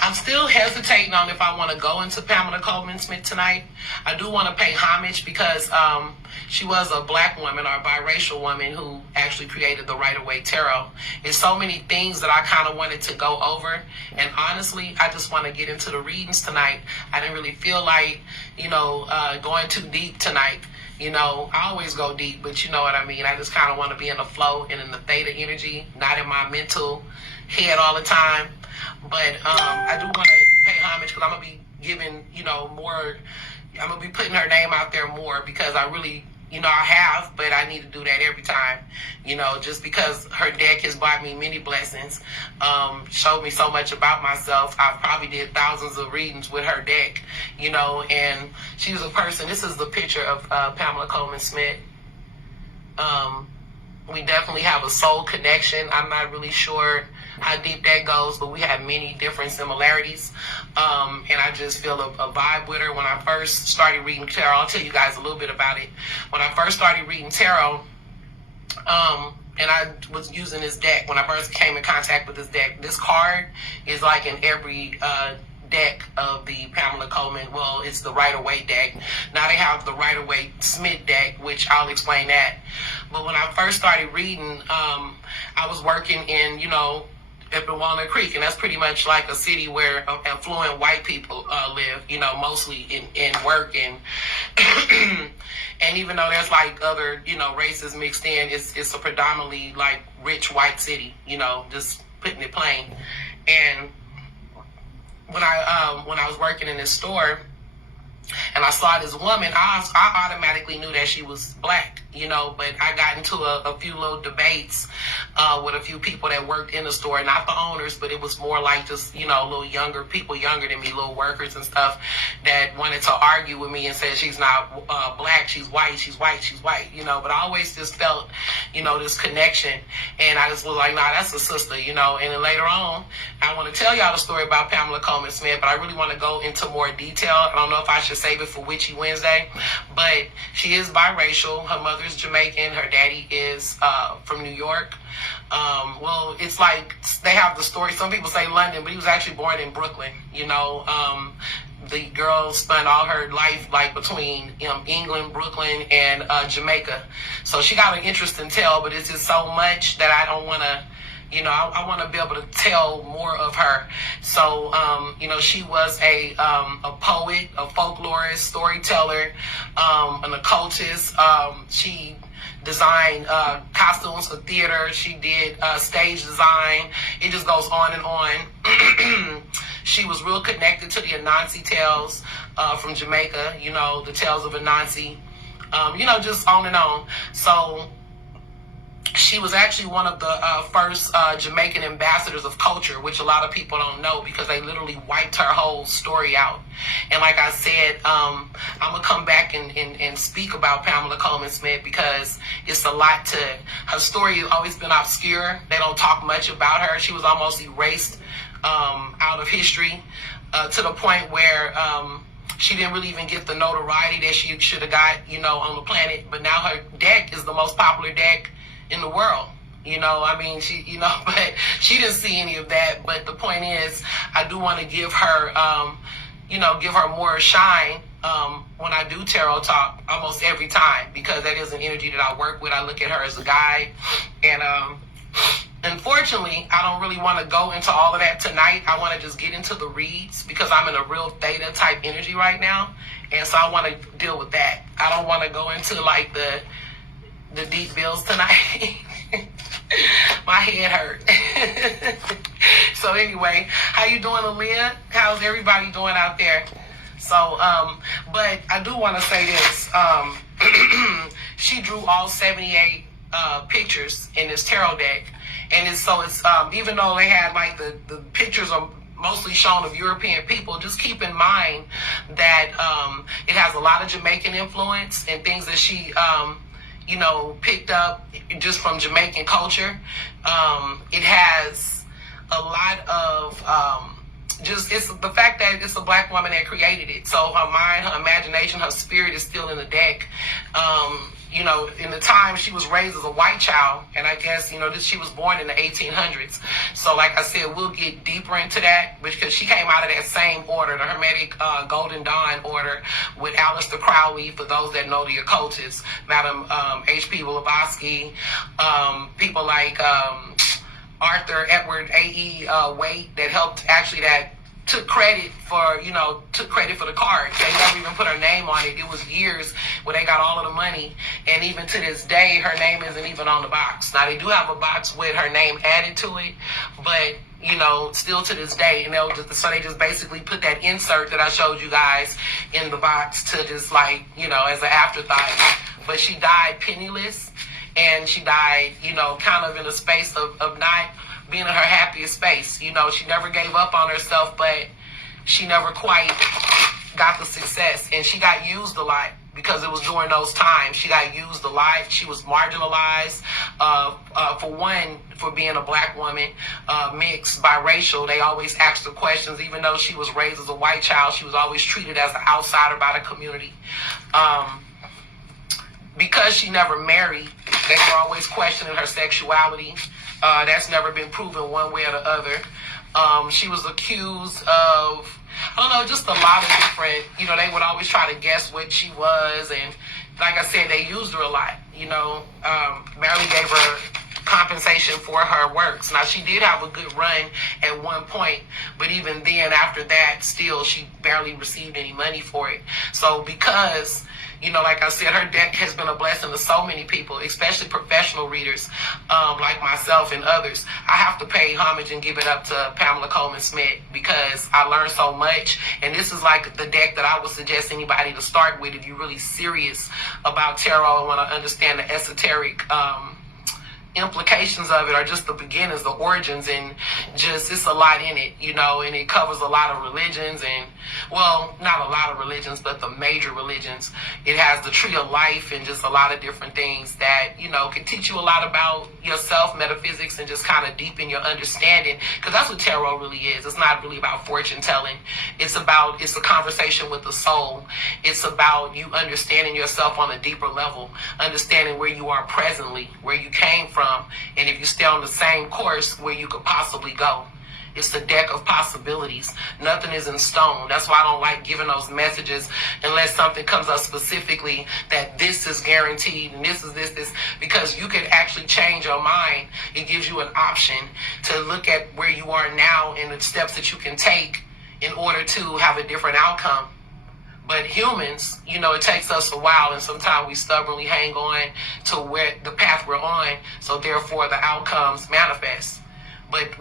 I'm still hesitating on if I want to go into Pamela Coleman Smith tonight. I do want to pay homage because she was a black woman or a biracial woman who actually created the Waite tarot. There's so many things that I kind of wanted to go over. And honestly, I just want to get into the readings tonight. I didn't really feel like, going too deep tonight. I always go deep, but you know what I mean. I just kind of want to be in the flow and in the theta energy, not in my mental head all the time. But I do want to pay homage because I'm going to be giving, more. I'm going to be putting her name out there more because I really, I have, but I need to do that every time, just because her deck has brought me many blessings, showed me so much about myself. I probably did thousands of readings with her deck, and she was a person. This is the picture of Pamela Coleman Smith. We definitely have a soul connection. I'm not really sure how deep that goes, but we have many different similarities. And I just feel a vibe with her. When I first started reading tarot, I'll tell you guys a little bit about it. When I first started reading tarot, and I was using this deck, when I first came in contact with this deck, this card is like in every deck of the Pamela Coleman. Well, it's the Waite deck. Now they have the Waite Smith deck, which I'll explain that. But when I first started reading, I was working in, up in Walnut Creek, and that's pretty much like a city where affluent white people live, mostly in work and and even though there's like other, races mixed in, it's a predominantly like rich white city, just putting it plain. And when I was working in this store and I saw this woman, I automatically knew that she was black, but I got into a few little debates with a few people that worked in the store, not the owners, but it was more like just, little younger people, younger than me, little workers and stuff that wanted to argue with me and said she's not black, she's white, but I always just felt, this connection, and I just was like, nah, that's a sister, and then later on, I want to tell y'all the story about Pamela Coleman Smith, but I really want to go into more detail. I don't know if I should save it for Witchy Wednesday, but she is biracial. Her mother's Jamaican, her daddy is from New York. Well, it's like they have the story. Some people say London, but he was actually born in Brooklyn. The girl spent all her life like between England, Brooklyn, and Jamaica. So she got an interesting tale, but it's just so much that I don't want to. I want to be able to tell more of her. So, she was a poet, a folklorist, storyteller, an occultist. She designed costumes for theater. She did stage design. It just goes on and on. She was real connected to the Anansi tales from Jamaica, the tales of Anansi, just on and on. So she was actually one of the first Jamaican ambassadors of culture, which a lot of people don't know because they literally wiped her whole story out. And like I said, I'm going to come back and speak about Pamela Coleman Smith because it's a lot to her story. Has always been obscure. They don't talk much about her. She was almost erased out of history to the point where she didn't really even get the notoriety that she should have got, on the planet. But now her deck is the most popular deck in the world. She, but she didn't see any of that. But the point is, I do want to give her, give her more shine when I do tarot talk almost every time, because that is an energy that I work with. I look at her as a guide. And unfortunately, I don't really want to go into all of that tonight. I want to just get into the reads because I'm in a real theta type energy right now. And so I want to deal with that. I don't want to go into like the deep bills tonight. My head hurt. So anyway, how you doing, Aaliyah? How's everybody doing out there? So, but I do want to say this. She drew all 78 pictures in this tarot deck. And it's even though they had like the pictures are mostly shown of European people, just keep in mind that it has a lot of Jamaican influence and things that she picked up just from Jamaican culture. It has a lot of it's the fact that it's a black woman that created it. So her mind, her imagination, her spirit is still in the deck. you know, in the time she was raised as a white child, and I guess, you know, she was born in the 1800s. So, like I said, we'll get deeper into that because she came out of that same order, the Hermetic Golden Dawn order, with Aleister Crowley, for those that know the occultists, Madam H.P. Blavatsky, people like Arthur Edward A.E. Waite, that helped actually, that took credit for the card. They never even put her name on it. It was years where they got all of the money, and even to this day, her name isn't even on the box. Now, they do have a box with her name added to it, but, you know, still to this day, and so they just basically put that insert that I showed you guys in the box to just, like, you know, as an afterthought. But she died penniless, and she died, you know, kind of in a space of not being in her happiest space. You know, she never gave up on herself, but she never quite got the success. And she got used a lot because it was during those times. She got used a lot. She was marginalized, for one, for being a black woman, mixed, biracial. They always asked her questions. Even though she was raised as a white child, she was always treated as an outsider by the community. Because she never married, they were always questioning her sexuality. That's never been proven one way or the other. She was accused of, I don't know, just a lot of different, you know, they would always try to guess what she was. And like I said, they used her a lot. You know, Marilyn gave her compensation for her works. Now, she did have a good run at one point, but even then, after that, still, she barely received any money for it. So because, you know, like I said, her deck has been a blessing to so many people, especially professional readers like myself and others. I have to pay homage and give it up to Pamela Coleman Smith because I learned so much. And this is like the deck that I would suggest anybody to start with if you're really serious about tarot and want to understand the esoteric implications of it, or just the beginnings, the origins, and just, it's a lot in it, you know, and it covers a lot of religions, and, well, not a lot of religions, but the major religions. It has the tree of life and just a lot of different things that, you know, can teach you a lot about yourself, metaphysics, and just kind of deepen your understanding, because that's what tarot really is. It's not really about fortune telling. It's a conversation with the soul. It's about you understanding yourself on a deeper level, understanding where you are presently, where you came from, and if you stay on the same course, where you could possibly go. It's the deck of possibilities. Nothing is in stone. That's why I don't like giving those messages unless something comes up specifically that this is guaranteed and this is this, because you can actually change your mind. It gives you an option to look at where you are now and the steps that you can take in order to have a different outcome. But humans, you know, it takes us a while, and sometimes we stubbornly hang on to where the path we're on, so therefore the outcomes manifest. But